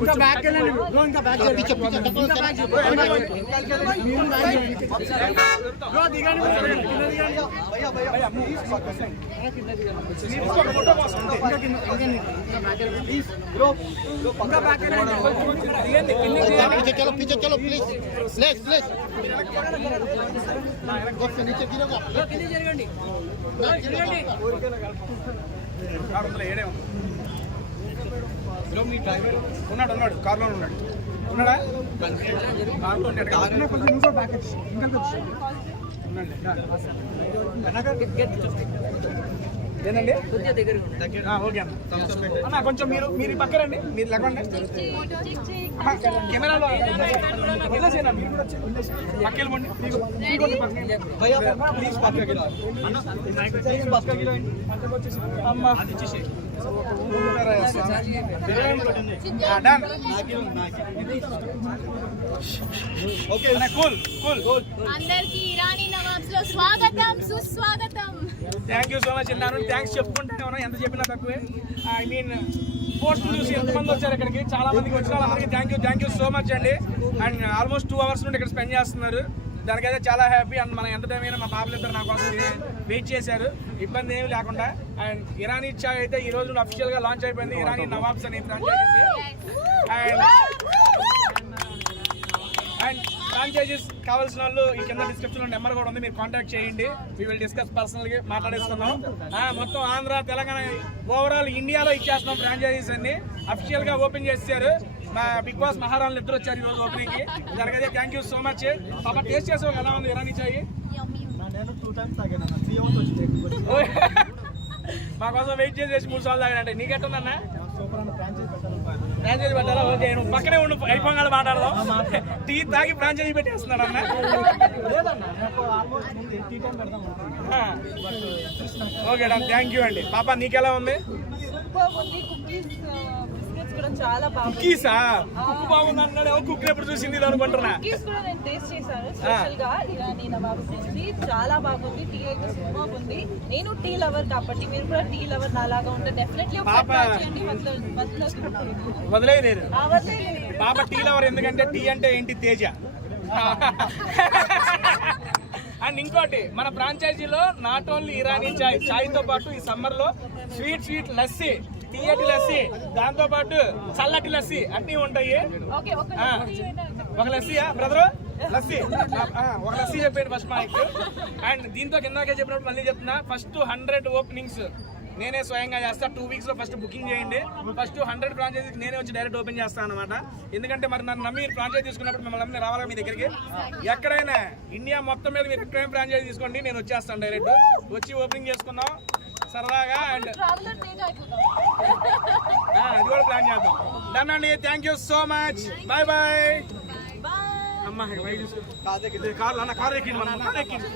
ఇంకా బ్యాక్ వెళ్ళండి బ్రో, ఇంకా బ్యాక్ బ్రో దిగండి चलो पीछे चलो प्लीज प्लीज प्लीज नीचे गिरोगा మీ డ్రైవర్ ఉన్నాడు ఉన్నాడు కార్లో ఉన్నాడు ఉన్నాడా కార్లో ఉన్నాడు కొంచెం ఇంకో బ్యాక్ ఇంకా ఏనండి ఓకే అన్న కొంచెం మీరు పక్కరండి మీరు లేకండి కెమెరాలో వదిలేసేనా మీరు కూడా పక్క వెళ్ళిపోండి ప్లీజ్ అమ్మా అందరికీ ఇరానీ నవాబ్స్ లో స్వాగతం సుస్వాగతం. Thank you so much. నేను థ్యాంక్స్ చెప్పుకుంటానే ఉన్నా, ఎంత చెప్పినా తక్కువే. ఐ మీన్ పోస్ట్ చూసి ఎంతమంది వచ్చారు ఇక్కడికి, చాలా మందికి వచ్చిన వాళ్ళందరికీ థ్యాంక్ యూ సో మచ్ అండి. అండ్ ఆల్మోస్ట్ 2 hours నుండి ఇక్కడ స్పెండ్ చేస్తున్నారు, దానికైతే చాలా హ్యాపీ. అండ్ మన ఎంత టైం అయినా మా పాపలు ఇద్దరు నా కోసం వెయిట్ చేశారు, ఇబ్బంది ఏమి లేకుండా. అండ్ ఇరానీ చాయ్ అయితే ఈ రోజు అఫీషియల్ గా లాంచ్ అయిపోయింది, ఇరానీ నవాబ్స్ అనే ఫ్రాంచైజీస్. అండ్ ఫ్రాంచైజీస్ కావాల్సిన వాళ్ళు ఈ కింద డిస్క్రిప్షన్ లో నెంబర్ కూడా ఉంది, మీరు కాంటాక్ట్ చేయండి. వీ విల్ డిస్కస్ పర్సనల్ గా మాట్లాడేసుకుందాం. మొత్తం ఆంధ్ర తెలంగాణ ఓవరాల్ ఇండియాలో ఇచ్చేస్తున్నాం ఫ్రాంచైజీస్ అన్ని. అఫీషియల్ గా ఓపెన్ చేశారు, మా బిగ్ బాస్ మహారాణులు ఇద్దరు వచ్చారు ఈ రోజు ఓపెనింగ్ కి. దానికైతే థ్యాంక్ యూ సో మచ్. పాప టేస్ట్ చేసావు ఎలా ఉంది ఇరానీ చాయ్? మా కోసం వెయిట్ చేసి 3 సార్లు తాగానంటే నీకెట్టుందన్నా? ఫ్రాంచైజీ పెట్టాలా? ఓకే, నువ్వు పక్కనే ఉండు, అయిపోగానే మాట్లాడదాం. టీ తాగి ఫ్రాంచైజీ పెట్టేస్తున్నాడు అన్న. ఓకే డా, థ్యాంక్ యూ అండి. పాప నీకెలా ఉంది? చాలా బాగుంది. కుక్కీసా? కుక్ బాగుంది అన్నాడు, కుక్ ఎప్పుడు చూసింది అనుకుంటున్నా. నేను టేస్ట్ చేశాను స్పెషల్ గా ఇరానీ నవాబ్స్ నుంచి, చాలా బాగుంది. టీ అయితే సూపర్ ఉంది. నేను టీ లవర్ కాబట్టి మీరు కూడా టీ లవర్ నాలాగా ఉంటే డెఫినెట్లీ వదిలే నేను పాప టీ లవర్, ఎందుకంటే టీ అంటే ఏంటి తేజ. అండ్ ఇంకోటి, మన ఫ్రాంచైజీలో నాట్ ఓన్లీ ఇరానీ చాయ్ తో పాటు ఈ సమ్మర్ లో స్వీట్ లస్సీ, తీయటి లస్సీ, దాంతో పాటు చల్లటి లస్సీ అన్నీ ఉంటాయి. ఒక లస్సీయా బ్రదరు? లస్సీ ఒక లస్సీ చెప్పండి ఫస్ట్ మైక్. అండ్ దీంతో కిందకే చెప్పినప్పుడు మళ్ళీ చెప్తున్నా, ఫస్ట్ 100 ఓపెనింగ్స్ నేనే స్వయంగా చేస్తా. 2 weeks లో ఫస్ట్ బుకింగ్ చేయండి. ఫస్ట్ 100 ఫ్రాంచైజీకి నేనే వచ్చి డైరెక్ట్ ఓపెన్ చేస్తాను అనమాట. ఎందుకంటే మరి నన్ను నమ్మి ఫ్రాంచైజీ తీసుకున్నప్పుడు మిమ్మల్ని రావాలా మీ దగ్గరికి. ఎక్కడైనా ఇండియా మొత్తం మీద మీరు ఎక్కడైనా ఫ్రాంచైజీ తీసుకోండి, నేను వచ్చేస్తాను డైరెక్ట్. వచ్చి ఓపెనింగ్ చేసుకుందాం సరదాగా. అండ్ అది కూడా ప్లాన్ చేద్దాం. డన్ అండి, thank you so much, bye bye. అమ్మా కార్ అన్న, కార్ ఎక్కింది మనం, కార్ ఎక్కింది.